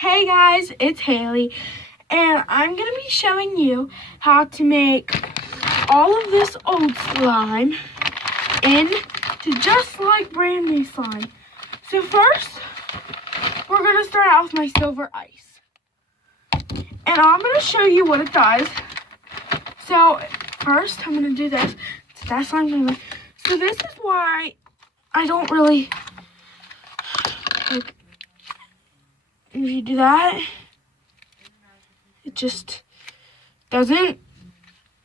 Hey guys, it's Haley, and I'm going to be showing you how to make all of this old slime into just like brand new slime. So first, we're going to start out with my silver ice. And I'm going to show you what it does. So first, I'm going to do this. That slime. So this is why I don't really, like, if you do that, it just doesn't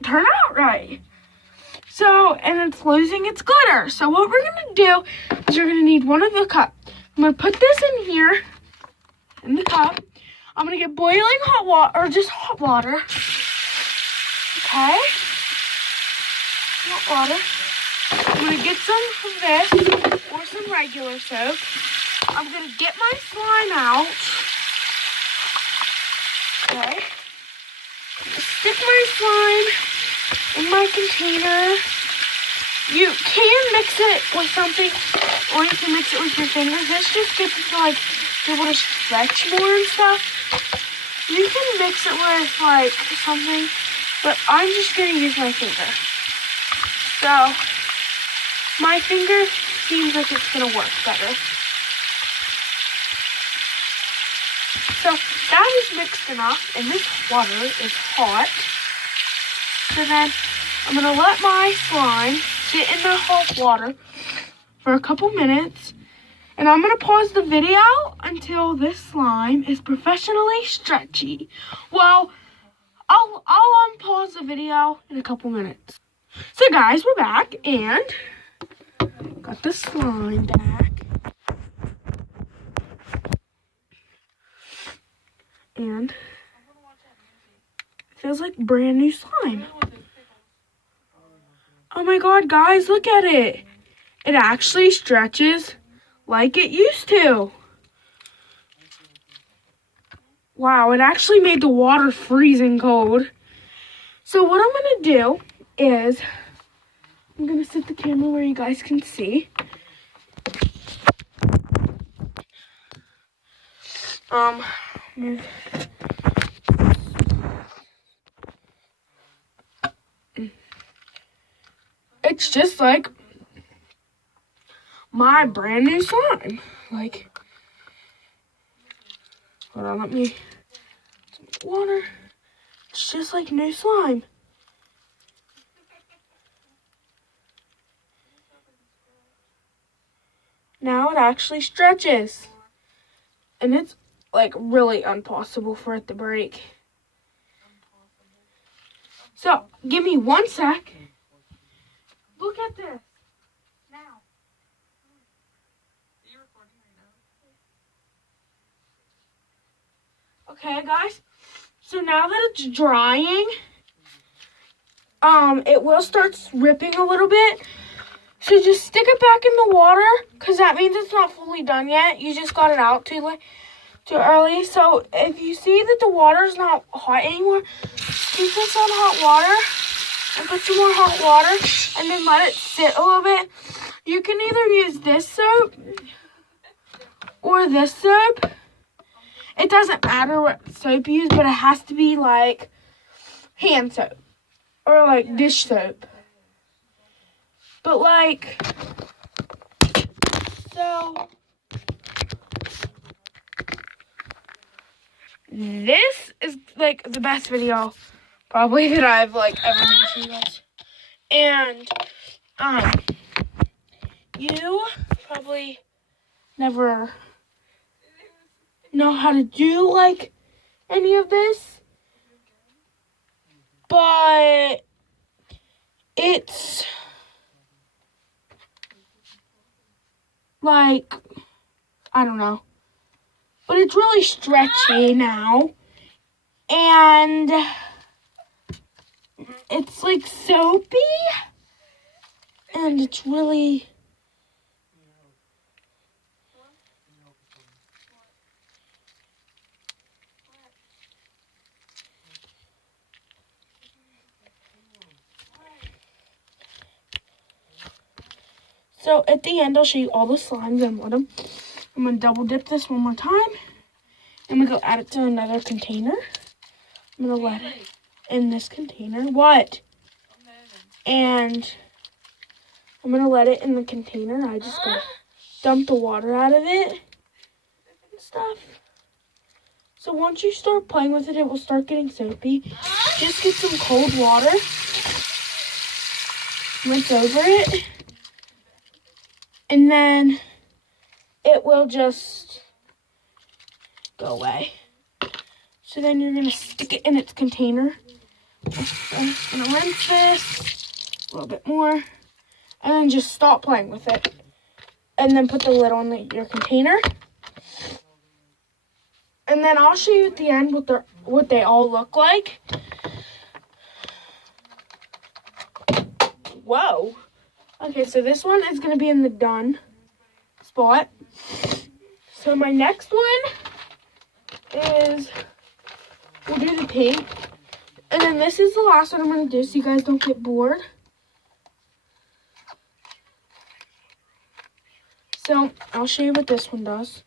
turn out right. So, and it's losing its glitter. So what we're going to do is you're going to need one of the cup. I'm going to put this in here, in the cup. I'm going to get boiling hot water, or just hot water. Okay? Hot water. I'm going to get some of this, or some regular soap. I'm going to get my slime out. Okay. Stick my slime in my container. You can mix it with something, or you can mix it with your fingers. This just gets it to like be able to stretch more and stuff. You can mix it with like something, but I'm just gonna use my finger. So my finger seems like it's gonna work better. So that is mixed enough, and this water is hot. So then I'm going to let my slime sit in the hot water for a couple minutes. And I'm going to pause the video until this slime is professionally stretchy. Well, I'll unpause the video in a couple minutes. So guys, we're back and got the slime back. And it feels like brand new slime. Oh my god, guys, look at it. It actually stretches like it used to. Wow, it actually made the water freezing cold. So what I'm going to do is, I'm going to set the camera where you guys can see. It's just like my brand new slime. Like, hold on, let me, some water. It's just like new slime. Now it actually stretches. And it's like really impossible for it to break. So, give me 1 sec. Look at this. Now. Are you recording right now? Okay, guys. So now that it's drying, it will start ripping a little bit. So just stick it back in the water, because that means it's not fully done yet. You just got it out too early. So if you see that the water's not hot anymore, keep this on hot water and put some more hot water and then let it sit a little bit. You can either use this soap or this soap. It doesn't matter what soap you use, but it has to be like hand soap or like dish soap. But like, so this is like the best video probably that I've like ever made for you guys. And you probably never know how to do like any of this, but it's like, I don't know, but it's really stretchy now, and it's like soapy, and it's really, so at the end I'll show you all the slimes and let them. I'm going to double dip this one more time. I'm going to go add it to another container. I'm going to let it in this container. What? And I'm going to let it in the container. I just got to dump the water out of it and stuff. So once you start playing with it, it will start getting soapy. Just get some cold water. Rinse over it. And then it will just go away. So then you're going to stick it in its container. I'm going to rinse this a little bit more. And then just stop playing with it. And then put the lid on your container. And then I'll show you at the end what they all look like. Whoa. Okay, so this one is going to be in the done spot. So my next one is, we'll do the pink. And then this is the last one I'm going to do so you guys don't get bored. So I'll show you what this one does.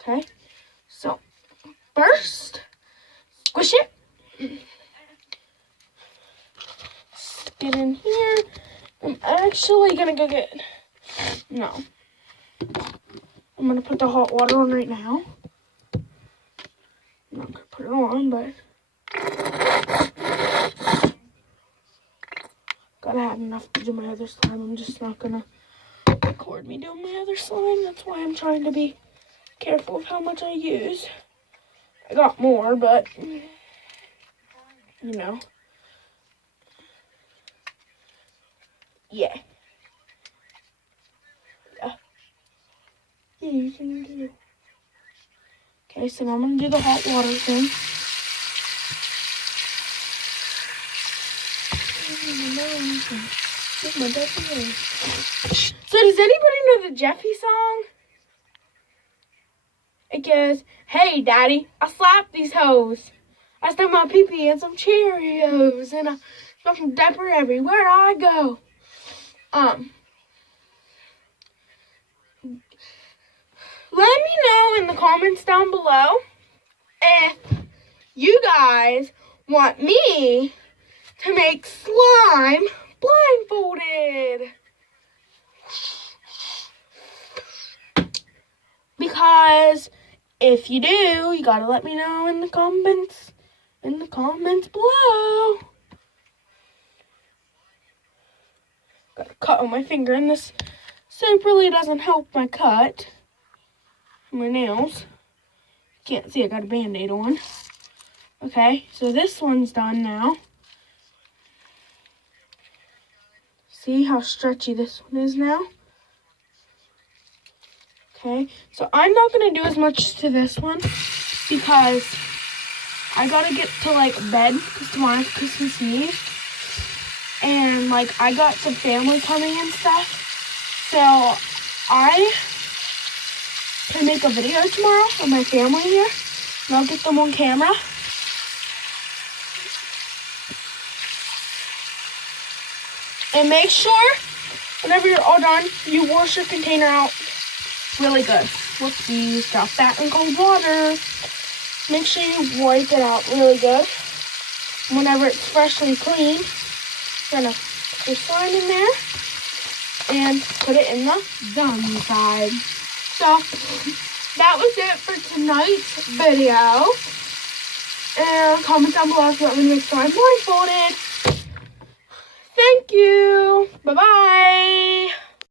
Okay, so first, squish it. Stick it in here. I'm actually gonna go get, no. I'm gonna put the hot water on right now. I'm not gonna put it on, but gotta have enough to do my other slime. I'm just not gonna record me doing my other slime. That's why I'm trying to be careful of how much I use. I got more, but you know. Yeah. Yeah, you can do it. Okay, so now I'm gonna do the hot water thing. So does anybody know the Jeffy song? It goes, "Hey, Daddy, I slapped these hoes. I stuck my pee-pee in some Cheerios, and I stuck some diaper everywhere I go." Let me know in the comments down below if you guys want me to make slime blindfolded. Because if you do, you gotta let me know in the comments below. Got a cut on my finger, and this soap really doesn't help my cut. My nails. Can't see, I got a band-aid on. Okay, so this one's done now. See how stretchy this one is now? Okay, so I'm not going to do as much to this one because I got to get to, like, bed because tomorrow's Christmas Eve. And, like, I got some family coming and stuff. So, I can make a video tomorrow of my family here. And I'll get them on camera. And make sure, whenever you're all done, you wash your container out really good. Whoopsies, drop that in cold water. Make sure you wipe it out really good. Whenever it's freshly clean, you're gonna put your slime in there and put it in the done side. So that was it for tonight's video. And comment down below if you want me to make slime blindfolded. Thank you. Bye-bye.